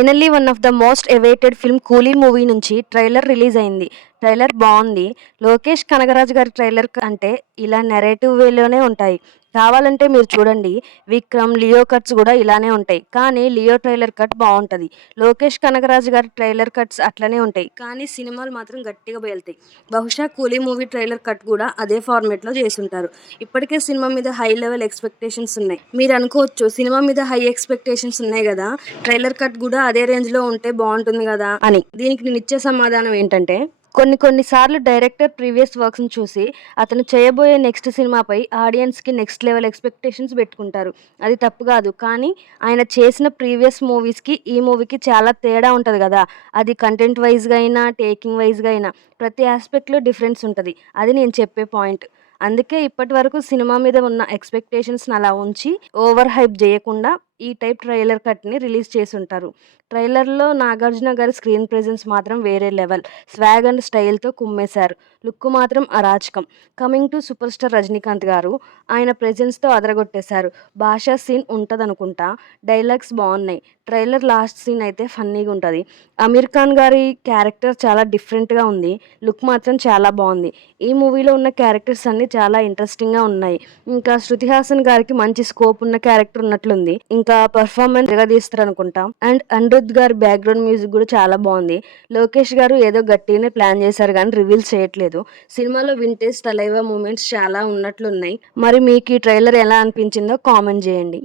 Finally one of the most awaited film 'కూలీ' movie నుంచి trailer release అయింది. Trailer బావుంది. లోకేష్ కనగరాజు గారి ట్రైలర్ అంటే ఇలా నెరేటివ్ వేలోనే ఉంటాయి. కావాలంటే మీరు చూడండి. 'విక్రమ్', 'లియో' కట్స్ కూడా ఇలానే ఉంటాయి. కానీ 'లియో' ట్రైలర్ కట్ బావుంటది. లోకేష్ కనగరాజు గారి ట్రైలర్ కట్స్ అట్లనే ఉంటాయి. కానీ సినిమాలు మాత్రం గట్టిగా పేలుతాయి. బహుశా 'కూలీ' మూవీ ట్రైలర్ కట్ కూడా అదే ఫార్మాట్లో చేసుంటారు. ఇప్పటికే సినిమా మీద హై లెవెల్ ఎక్స్పెక్టేషన్స్ ఉన్నాయి. మీరు అనుకోవచ్చు సినిమా మీద హై ఎక్స్పెక్టేషన్స్ ఉన్నాయి కదా, ట్రైలర్ కట్ కూడా అదే రేంజ్లో ఉంటే బాగుంటుంది కదా అని. దీనికి నేను ఇచ్చే సమాధానం ఏంటంటే, కొన్నిసార్లు డైరెక్టర్ ప్రీవియస్ వర్క్స్ని చూసి అతను చేయబోయే నెక్స్ట్ సినిమాపై ఆడియన్స్కి నెక్స్ట్ లెవెల్ ఎక్స్పెక్టేషన్స్ పెట్టుకుంటారు. అది తప్పు కాదు. కానీ ఆయన చేసిన ప్రీవియస్ మూవీస్కి ఈ మూవీకి చాలా తేడా ఉంటుంది కదా. అది కంటెంట్ వైజ్గా అయినా, టేకింగ్ వైజ్గా అయినా ప్రతి ఆస్పెక్ట్లో డిఫరెన్స్ ఉంటుంది. అది నేను చెప్పే పాయింట్. అందుకే ఇప్పటి వరకు సినిమా మీద ఉన్న ఎక్స్పెక్టేషన్స్ని అలా ఉంచి ఓవర్ హైప్ చేయకుండా ఈ టైప్ ట్రైలర్ కట్ని రిలీజ్ చేసి ఉంటారు. ట్రైలర్లో నాగార్జున గారి స్క్రీన్ ప్రెజెన్స్ మాత్రం వేరే లెవెల్. స్వాగ్ అండ్ స్టైల్తో కుమ్మేశారు. లుక్ మాత్రం అరాచకం. Coming to super star Rajinikanth garu, ఆయన ప్రెజెన్స్తో అదరగొట్టేశారు. భాషా సీన్ ఉంటుందనుకుంటా. డైలాగ్స్ బాగున్నాయి. ట్రైలర్ లాస్ట్ సీన్ అయితే ఫన్నీగా ఉంటుంది. అమీర్ ఖాన్ గారి క్యారెక్టర్ చాలా డిఫరెంట్గా ఉంది. లుక్ మాత్రం చాలా బాగుంది. ఈ మూవీలో ఉన్న క్యారెక్టర్స్ అన్నీ చాలా ఇంట్రెస్టింగ్గా ఉన్నాయి. ఇంకా శృతి హాసన్ గారికి మంచి స్కోప్ ఉన్న క్యారెక్టర్ ఉన్నట్లుంది. ఇంకా పర్ఫార్మెన్స్ తీస్తారు అనుకుంటాం. అండ్ అనిరుద్ గారి బ్యాక్గ్రౌండ్ మ్యూజిక్ కూడా చాలా బాగుంది. లోకేష్ గారు ఏదో గట్టిగానే ప్లాన్ చేశారు కానీ రివీల్ చేయట్లేదు. సినిమాలో వింటేజ్ తలైవా మూమెంట్స్ చాలా ఉన్నట్లున్నాయి. మరి మీకు ఈ ట్రైలర్ ఎలా అనిపించిందో కామెంట్ చేయండి.